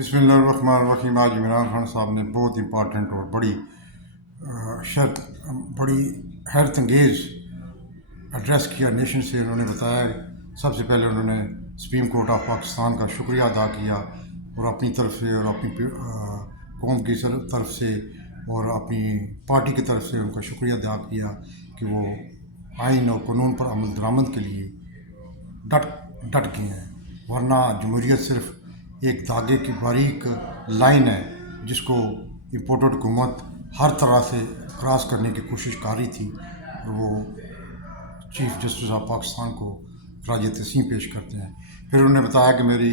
बिस्मिल्लाहिर्रहमानिर्रहीम। आज इमरान खान साहब ने बहुत इम्पॉर्टेंट और बड़ी हैरत अंगेज़ एड्रेस किया नेशन से। उन्होंने बताया, सबसे पहले उन्होंने सुप्रीम कोर्ट ऑफ पाकिस्तान का शुक्रिया अदा किया और अपनी तरफ से और अपनी कौम की तरफ से और अपनी पार्टी की तरफ से उनका शुक्रिया अदा किया कि वो आइन और कानून पर अमल दरामद के लिए डट डट गए हैं। वरना जमहूरियत सिर्फ एक धागे की बारीक लाइन है जिसको इम्पोर्टेड हुकूमत हर तरह से क्रॉस करने की कोशिश कर रही थी। और वो चीफ़ जस्टिस ऑफ पाकिस्तान को खराज तस्लीम पेश करते हैं। फिर उन्होंने बताया कि मेरी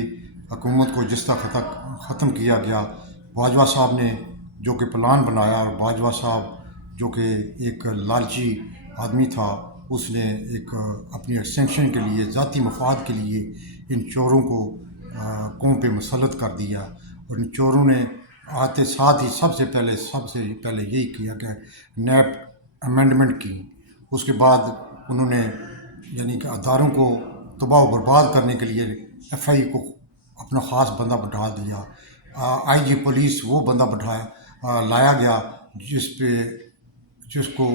हुकूमत को जिस तरह ख़त्म किया गया, बाजवा साहब ने जो कि प्लान बनाया, और बाजवा साहब जो कि एक लालची आदमी था, उसने एक अपनी एक्सटेंशन के लिए, ज़ाती मफाद के लिए इन चोरों को कौम पे मुसल्लत कर दिया। और इन चोरों ने आते साथ ही सबसे पहले यही किया कि नैप अमेंडमेंट की। उसके बाद उन्होंने यानी कि अदारों को तबाह व बर्बाद करने के लिए FI को अपना ख़ास बंदा बैठा दिया। IG पुलिस वो बंदा लाया गया जिसको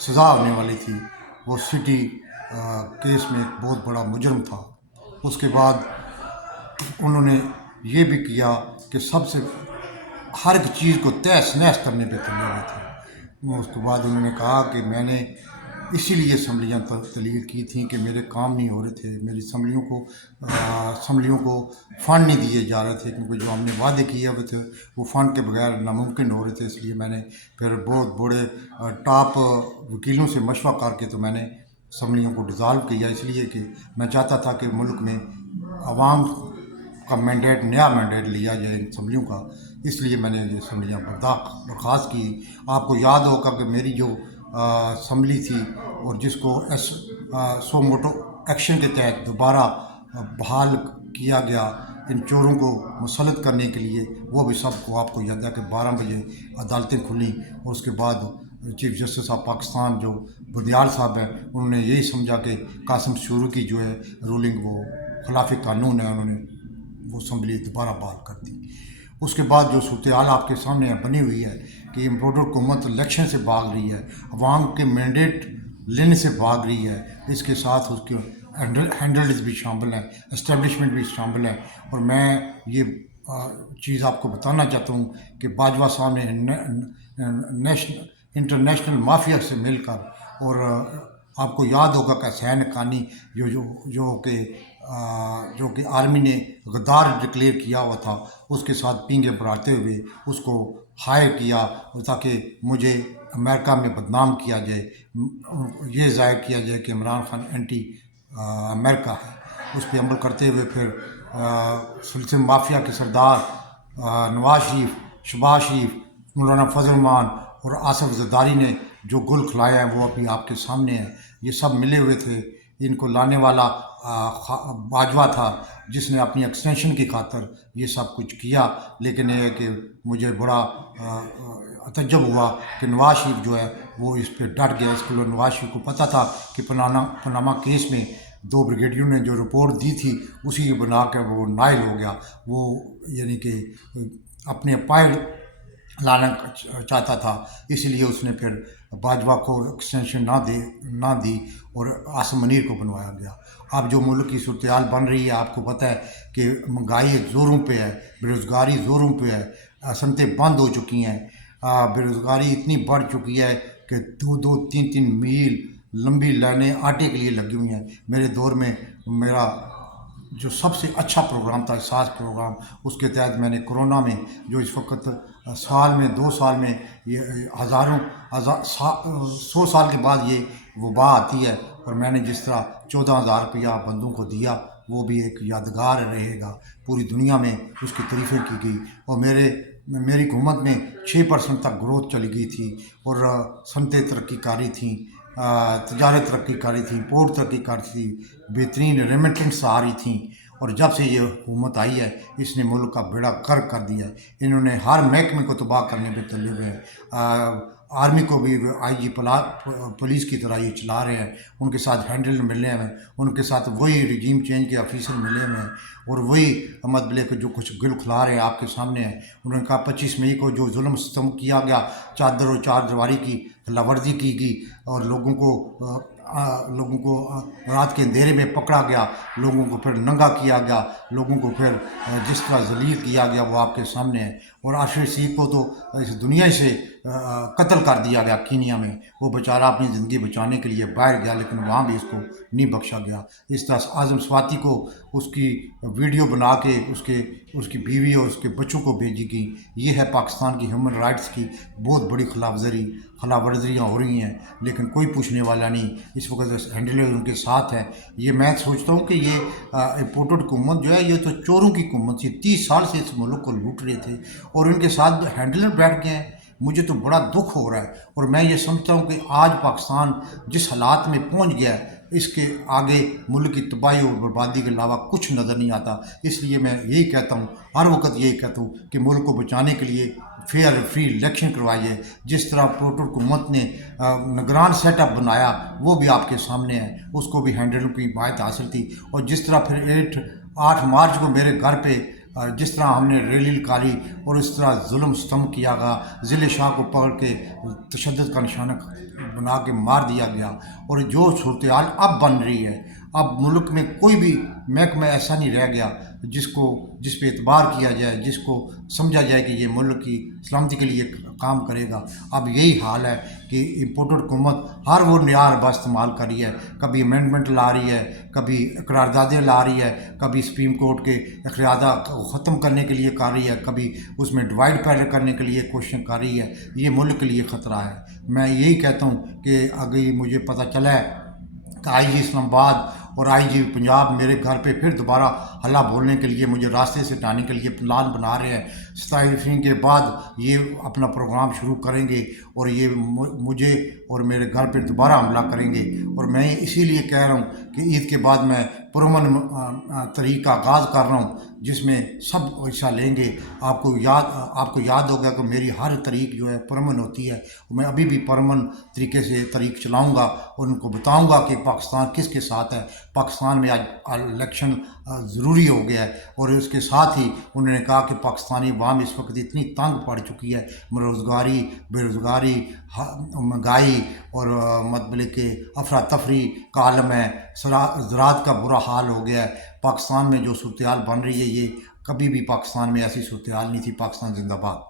सज़ा होने वाली थी। वो सिटी केस में बहुत बड़ा मुजरम था। उसके बाद उन्होंने ये भी किया कि सबसे हर एक चीज़ को तहस नहस करने पे तुले हुए थे। उसके बाद उन्होंने कहा कि मैंने इसीलिए असम्बलियाँ तहलील की थी कि मेरे काम नहीं हो रहे थे, मेरी असम्बलियों को फ़ंड नहीं दिए जा रहे थे, क्योंकि जो हमने वादे किए हुए थे वो फ़ंड के बगैर नामुमकिन हो रहे थे। इसलिए मैंने फिर बहुत बड़े टॉप वकीलों से मशवरा करके तो मैंने असम्बलियों को डिज़ाल्व किया, इसलिए कि मैं चाहता था कि मुल्क में आवाम का नया मैंडेट लिया जाए असम्बलियों का। इसलिए मैंने ये असम्बलियाँ बर्खास्त की। आपको याद होगा कि मेरी जो असम्बली थी और जिसको सो मोटो एक्शन के तहत दोबारा बहाल किया गया इन चोरों को मुसल्लत करने के लिए, वो भी सबको आपको याद है कि 12 बजे अदालतें खुली। और उसके बाद चीफ़ जस्टिस ऑफ पाकिस्तान जो बुदियाल साहब हैं, उन्होंने यही समझा कि कासिम शूरू की जो है रूलिंग वो खिलाफ कानून है, उन्होंने वो असम्बली दोबारा बहाल कर दी। उसके बाद जो सूरत हाल आपके सामने बनी हुई है कि इम्पोर्टेड हुकूमत इलेक्शन से भाग रही है, अवाम के मैंडेट लेने से भाग रही है, इसके साथ उसके हैंडल्स भी शामिल हैं, इस्टेब्लिशमेंट भी शामिल है। और मैं ये चीज़ आपको बताना चाहता हूँ कि बाजवा साहब ने इंटरनेशनल माफिया से मिलकर, और आपको याद होगा कि हसैन हक्कानी जो कि आर्मी ने गद्दार डिक्लेयर किया हुआ था, उसके साथ पींगे बढ़ाते हुए उसको हायर किया ताकि मुझे अमेरिका में बदनाम किया जाए, ये ज़ाहिर किया जाए कि इमरान खान एंटी अमेरिका है। उस पर अमल करते हुए फिर सिलसिला माफिया के सरदार नवाज शरीफ, शहबाज शरीफ, मौलाना फजल मान और आसिफ जरदारी ने जो गुल खिलाया है वो अभी आपके सामने है। ये सब मिले हुए थे। इनको लाने वाला बाजवा था, जिसने अपनी एक्सटेंशन की खातर ये सब कुछ किया। लेकिन ये है कि मुझे बड़ा तज्जुब हुआ कि नवाज शरीफ जो है वो इस पर डट गया। इसके लिए नवाज शरीफ को पता था कि पनामा केस में 2 ब्रिगेडियरों ने जो रिपोर्ट दी थी उसी की बना कर वो नाइल हो गया। वो यानी कि अपने पायल लाना चाहता था, इसलिए उसने फिर बाजवा को एक्सटेंशन ना दी और आसिम मुनीर को बनवाया गया। अब जो मुल्क की सूरत हाल बन रही है, आपको पता है कि महंगाई ज़ोरों पे है, बेरोज़गारी ज़ोरों पे है, सनतें बंद हो चुकी हैं, बेरोज़गारी इतनी बढ़ चुकी है कि 2-2, 3-3 मील लंबी लाइनें आटे के लिए लगी हुई हैं। मेरे दौर में मेरा जो सबसे अच्छा प्रोग्राम था एहसास प्रोग्राम, उसके तहत मैंने कोरोना में जो इस वक्त 2 साल में ये 100 साल के बाद ये वबा आती है, और मैंने जिस तरह 14,000 रुपया बंदों को दिया, वो भी एक यादगार रहेगा। पूरी दुनिया में उसकी तारीफ़ें की गई। और मेरी हुकूमत में 6% तक ग्रोथ चली गई थी, और सनतें तरक्की कारी थी, तजारत तरक्की कारी थी, पोर्ट तरक्की कारी थी, बेहतरीन रेमिटेंस आ रही थी। اور جب سے یہ حکومت آئی ہے اس نے ملک کا بیڑا غرق کر دیا ہے۔ انہوں نے ہر محکمے کو تباہ کرنے پہ تلے ہوئے ہیں۔ آرمی کو بھی آئی جی پولیس کی طرح یہ چلا رہے ہیں، ان کے ساتھ ہینڈل ملے ہوئے ہیں، ان کے ساتھ وہی رجیم چینج کے آفیسر ملے ہوئے ہیں اور وہی احمد بلے کو جو کچھ گل کھلا رہے ہیں آپ کے سامنے ہیں۔ انہوں نے کہا 25 مئی کو جو ظلم ستم کیا گیا، چادر و چار دیواری کی خلاف ورزی کی گئی اور لوگوں کو رات کے اندھیرے میں پکڑا گیا، لوگوں کو پھر ننگا کیا گیا، لوگوں کو پھر جس طرح ذلیل کیا گیا وہ آپ کے سامنے ہے۔ اور عاشر سیخ کو تو اس دنیا سے قتل کر دیا گیا کینیا میں، وہ بیچارہ اپنی زندگی بچانے کے لیے باہر گیا لیکن وہاں بھی اس کو نہیں بخشا گیا۔ اس طرح اعظم سواتی کو اس کی ویڈیو بنا کے اس کی بیوی اور اس کے بچوں کو بھیجی گئی۔ یہ ہے پاکستان کی ہیومن رائٹس کی بہت بڑی خلاف ورزیاں ہو رہی ہیں لیکن کوئی پوچھنے والا نہیں۔ اس وقت ہینڈلر ان کے ساتھ ہے۔ یہ میں سوچتا ہوں کہ یہ امپورٹڈ حکومت جو ہے یہ تو چوروں کی حکومت تھی، 30 سال سے اس ملک کو لوٹ رہے تھے اور ان کے ساتھ ہینڈلر بیٹھ گئے ہیں۔ مجھے تو بڑا دکھ ہو رہا ہے اور میں یہ سمجھتا ہوں کہ آج پاکستان جس حالات میں پہنچ گیا ہے اس کے آگے ملک کی تباہی اور بربادی کے علاوہ کچھ نظر نہیں آتا۔ اس لیے میں یہی کہتا ہوں، ہر وقت یہی کہتا ہوں کہ ملک کو بچانے کے لیے فیئر فری الیکشن کروائیے۔ جس طرح پروٹو حکومت نے نگران سیٹ اپ بنایا وہ بھی آپ کے سامنے ہے، اس کو بھی ہینڈل کی باعث حاصل تھی۔ اور جس طرح پھر 8 مارچ کو میرے گھر پہ جس طرح ہم نے ریلی نکالی اور اس طرح ظلم ستم کیا گیا، ضلع شاہ کو پکڑ کے تشدد کا نشانہ بنا کے مار دیا گیا، اور جو صورتحال اب بن رہی ہے، اب ملک میں کوئی بھی محکمہ ایسا نہیں رہ گیا جس پہ اعتبار کیا جائے، جس کو سمجھا جائے کہ یہ ملک کی سلامتی کے لیے کام کرے گا۔ اب یہی حال ہے کہ امپورٹڈ حکومت ہر وہ نیا حربہ استعمال کر رہی ہے، کبھی امینڈمنٹ لا رہی ہے، کبھی قراردادیں لا رہی ہے، کبھی سپریم کورٹ کے اختیارات کو ختم کرنے کے لیے کر رہی ہے، کبھی اس میں ڈیوائڈ پیدا کرنے کے لیے کوششیں کر رہی ہے۔ یہ ملک کے لیے خطرہ ہے۔ میں یہی کہتا ہوں کہ اگر مجھے پتہ چلا ہے کہ آئی جی اسلام آباد اور آئی جی پنجاب میرے گھر پہ پھر دوبارہ حلہ بولنے کے لیے مجھے راستے سے ہٹانے کے لیے پلان بنا رہے ہیں، 27 کے بعد یہ اپنا پروگرام شروع کریں گے اور یہ مجھے اور میرے گھر پہ دوبارہ حملہ کریں گے۔ اور میں اسی لیے کہہ رہا ہوں کہ عید کے بعد میں پرامن طریق کا آغاز کر رہا ہوں جس میں سب حصہ لیں گے۔ آپ کو یاد ہوگا کہ میری ہر طریق جو ہے پرامن ہوتی ہے، میں ابھی بھی پرامن طریقے سے طریق چلاؤں گا اور ان کو بتاؤں گا کہ پاکستان کس کے ساتھ ہے۔ پاکستان میں آج الیکشن ضروری ہو گیا ہے اور اس کے ساتھ ہی انہوں نے کہا کہ پاکستانی عوام اس وقت اتنی تنگ پڑ چکی ہے، بے روزگاری، مہنگائی اور مطلب کہ افراتفری کا عالم ہے، زراعت کا برا حال ہو گیا ہے۔ پاکستان میں جو صورتحال بن رہی ہے یہ کبھی بھی پاکستان میں ایسی صورتحال نہیں تھی۔ پاکستان زندہ باد۔